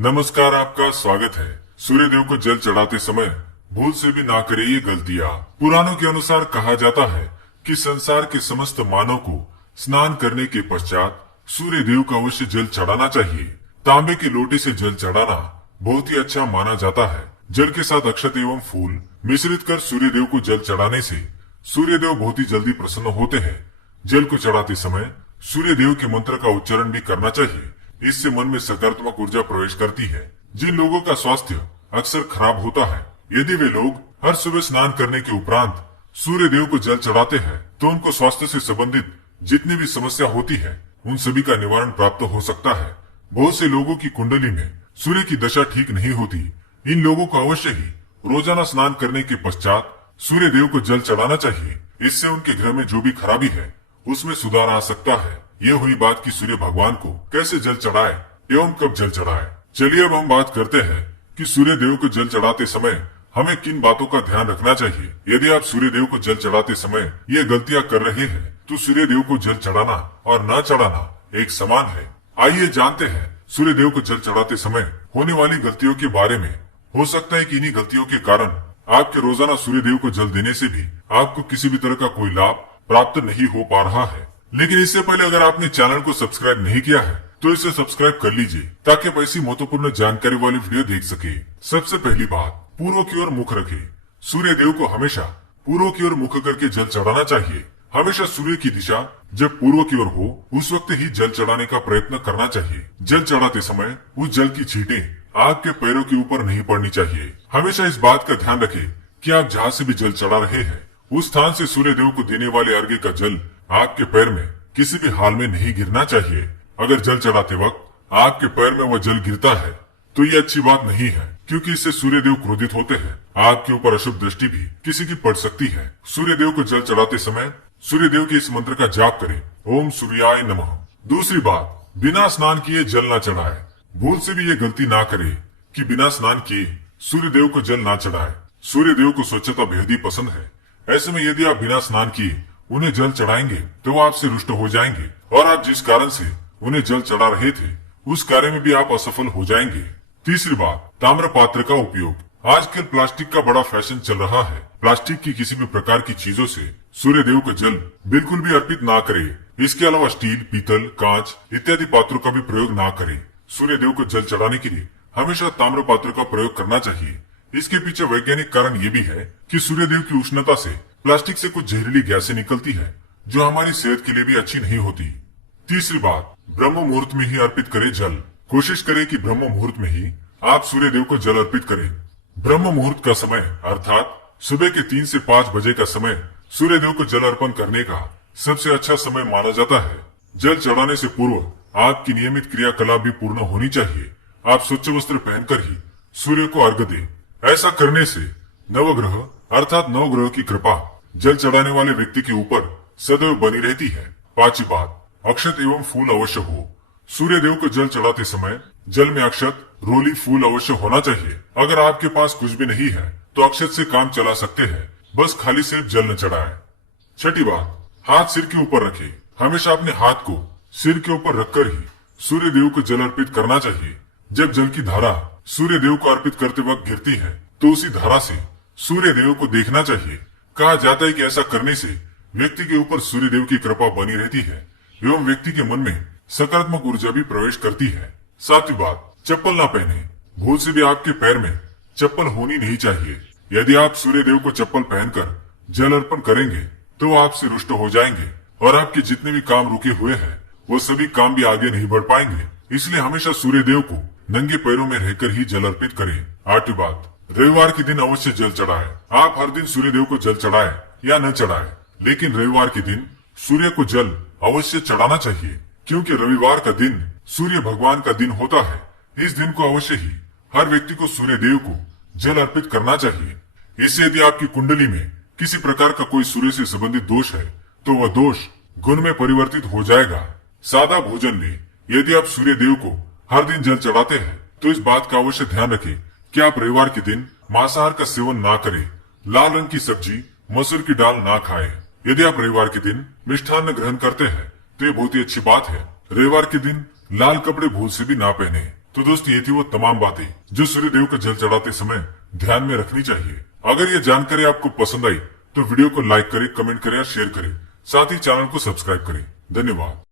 नमस्कार, आपका स्वागत है। सूर्य देव को जल चढ़ाते समय भूल से भी ना करे ये गलतियाँ। पुराणों के अनुसार कहा जाता है कि संसार के समस्त मानव को स्नान करने के पश्चात सूर्य देव को अवश्य जल चढ़ाना चाहिए। तांबे के लोटे से जल चढ़ाना बहुत ही अच्छा माना जाता है। जल के साथ अक्षत एवं फूल मिश्रित कर सूर्य देव को जल चढ़ाने से सूर्य देव बहुत ही जल्दी प्रसन्न होते हैं। जल को चढ़ाते समय सूर्य देव के मंत्र का उच्चारण भी करना चाहिए। इससे मन में सकारात्मक ऊर्जा प्रवेश करती है। जिन लोगों का स्वास्थ्य अक्सर खराब होता है, यदि वे लोग हर सुबह स्नान करने के उपरांत सूर्य देव को जल चढ़ाते हैं तो उनको स्वास्थ्य से संबंधित जितनी भी समस्या होती है उन सभी का निवारण प्राप्त हो सकता है। बहुत से लोगों की कुंडली में सूर्य की दशा ठीक नहीं होती। इन लोगों को अवश्य ही रोजाना स्नान करने के पश्चात सूर्य देव को जल चढ़ाना चाहिए। इससे उनके घर में जो भी खराबी है उसमें सुधार आ सकता है। यह हुई बात कि सूर्य भगवान को कैसे जल चढ़ाए एवं कब जल चढ़ाए। चलिए अब हम बात करते हैं कि सूर्य देव को जल चढ़ाते समय हमें किन बातों का ध्यान रखना चाहिए। यदि आप सूर्य देव को जल चढ़ाते समय ये गलतियां कर रहे हैं तो सूर्य देव को जल चढ़ाना और न चढ़ाना एक समान है। आइए जानते हैं सूर्य देव को जल चढ़ाते समय होने वाली गलतियों के बारे में। हो सकता है कि इन्हीं गलतियों के कारण आपके रोजाना सूर्य देव को जल देने से भी आपको किसी भी तरह का कोई लाभ प्राप्त नहीं हो पा रहा है। लेकिन इससे पहले अगर आपने चैनल को सब्सक्राइब नहीं किया है तो इसे सब्सक्राइब कर लीजिए ताकि आप ऐसी महत्वपूर्ण जानकारी वाली वीडियो देख सके। सबसे पहली बात, पूर्व की ओर मुख रखें। सूर्य देव को हमेशा पूर्व की ओर मुख करके जल चढ़ाना चाहिए। हमेशा सूर्य की दिशा जब पूर्व की ओर हो उस वक्त ही जल चढ़ाने का प्रयत्न करना चाहिए। जल चढ़ाते समय उस जल की छींटें आपके पैरों के ऊपर नहीं पड़नी चाहिए। हमेशा इस बात का ध्यान रखें कि आप जहाँ से भी जल चढ़ा रहे हैं उस स्थान से सूर्य देव को देने वाले अर्घ्य का जल आपके पैर में किसी भी हाल में नहीं गिरना चाहिए। अगर जल चढ़ाते वक्त आपके पैर में वह जल गिरता है तो ये अच्छी बात नहीं है, क्योंकि इससे सूर्य देव क्रोधित होते हैं। आपके ऊपर अशुभ दृष्टि भी किसी की पड़ सकती है। सूर्य देव को जल चढ़ाते समय सूर्य देव के इस मंत्र का जाप करें, ओम सूर्याय नमः। दूसरी बात, बिना स्नान किए जल न चढ़ाए। भूल से भी ये गलती ना करे कि बिना स्नान किए सूर्य देव को जल ना चढ़ाए। सूर्य देव को स्वच्छता बेहद ही पसंद है। ऐसे में यदि आप बिना स्नान किए उन्हें जल चढ़ाएंगे तो वो आपसे रुष्ट हो जाएंगे और आप जिस कारण से उन्हें जल चढ़ा रहे थे उस कार्य में भी आप असफल हो जाएंगे। तीसरी बात, ताम्र पात्र का उपयोग। आजकल प्लास्टिक का बड़ा फैशन चल रहा है। प्लास्टिक की किसी भी प्रकार की चीजों से सूर्य देव को जल बिल्कुल भी अर्पित ना करे। इसके अलावा स्टील, पीतल, कांच इत्यादि पात्रों का भी प्रयोग ना करे। सूर्य देव को जल चढ़ाने के लिए हमेशा ताम्र पात्र का प्रयोग करना चाहिए। इसके पीछे वैज्ञानिक कारण ये भी है कि सूर्य देव की उष्णता से प्लास्टिक से कुछ जहरीली गैसें निकलती है जो हमारी सेहत के लिए भी अच्छी नहीं होती। तीसरी बात, ब्रह्म मुहूर्त में ही अर्पित करें जल। कोशिश करें कि ब्रह्म मुहूर्त में ही आप सूर्य देव को जल अर्पित करें। ब्रह्म मुहूर्त का समय अर्थात सुबह के 3 से 5 बजे का समय सूर्य देव को जल अर्पण करने का सबसे अच्छा समय माना जाता है। जल चढ़ाने से पूर्व आपकी नियमित क्रियाकलाप भी पूर्ण होनी चाहिए। आप स्वच्छ वस्त्र पहनकर ही सूर्य को अर्घ्य दें। ऐसा करने से नवग्रह अर्थात नवग्रह की कृपा जल चढ़ाने वाले व्यक्ति के ऊपर सदैव बनी रहती है। पांचवी बात, अक्षत एवं फूल अवश्य हो। सूर्य देव को जल चढ़ाते समय जल में अक्षत, रोली, फूल अवश्य होना चाहिए। अगर आपके पास कुछ भी नहीं है तो अक्षत से काम चला सकते हैं, बस खाली सिर्फ जल न चढ़ाए। छठी बात, हाथ सिर के ऊपर रखे। हमेशा अपने हाथ को सिर के ऊपर रखकर ही सूर्य देव को जल अर्पित करना चाहिए। जब जल की धारा सूर्य देव को अर्पित करते वक्त गिरती है तो उसी धारा से सूर्य देव को देखना चाहिए। कहा जाता है कि ऐसा करने से व्यक्ति के ऊपर सूर्य देव की कृपा बनी रहती है एवं व्यक्ति के मन में सकारात्मक ऊर्जा भी प्रवेश करती है। सातवीं बात, चप्पल ना पहने। भूल से भी आपके पैर में चप्पल होनी नहीं चाहिए। यदि आप सूर्य देव को चप्पल पहनकर जल अर्पण करेंगे तो वो आपसे रुष्ट हो जाएंगे और आपके जितने भी काम रुके हुए हैं वो सभी काम भी आगे नहीं बढ़ पाएंगे। इसलिए हमेशा सूर्य देव को नंगे पैरों में रहकर ही जल अर्पित करें। आठवीं बात, रविवार के दिन अवश्य जल चढ़ाए। आप हर दिन सूर्य देव को जल चढ़ाए या न चढ़ाए, लेकिन रविवार के दिन सूर्य को जल अवश्य चढ़ाना चाहिए, क्योंकि रविवार का दिन सूर्य भगवान का दिन होता है। इस दिन को अवश्य ही हर व्यक्ति को सूर्य देव को जल अर्पित करना चाहिए। इससे यदि आपकी कुंडली में किसी प्रकार का कोई सूर्य से संबंधित दोष है तो वह दोष गुण में परिवर्तित हो जाएगा। सादा भोजन में यदि आप सूर्य देव को हर दिन जल चढ़ाते हैं तो इस बात का अवश्य ध्यान रखें कि आप रविवार के दिन मांसाहार का सेवन ना करें। लाल रंग की सब्जी, मसूर की दाल ना खाएं। यदि आप रविवार के दिन मिष्ठान्न ग्रहण करते हैं तो ये बहुत ही अच्छी बात है। रविवार के दिन लाल कपड़े भूल से भी ना पहने। तो दोस्त ये थी वो तमाम बातें जो सूर्यदेव को जल चढ़ाते समय ध्यान में रखनी चाहिए। अगर ये जानकारी आपको पसंद आई तो वीडियो को लाइक करें, कमेंट करें और शेयर करें। साथ ही चैनल को सब्सक्राइब करें। धन्यवाद।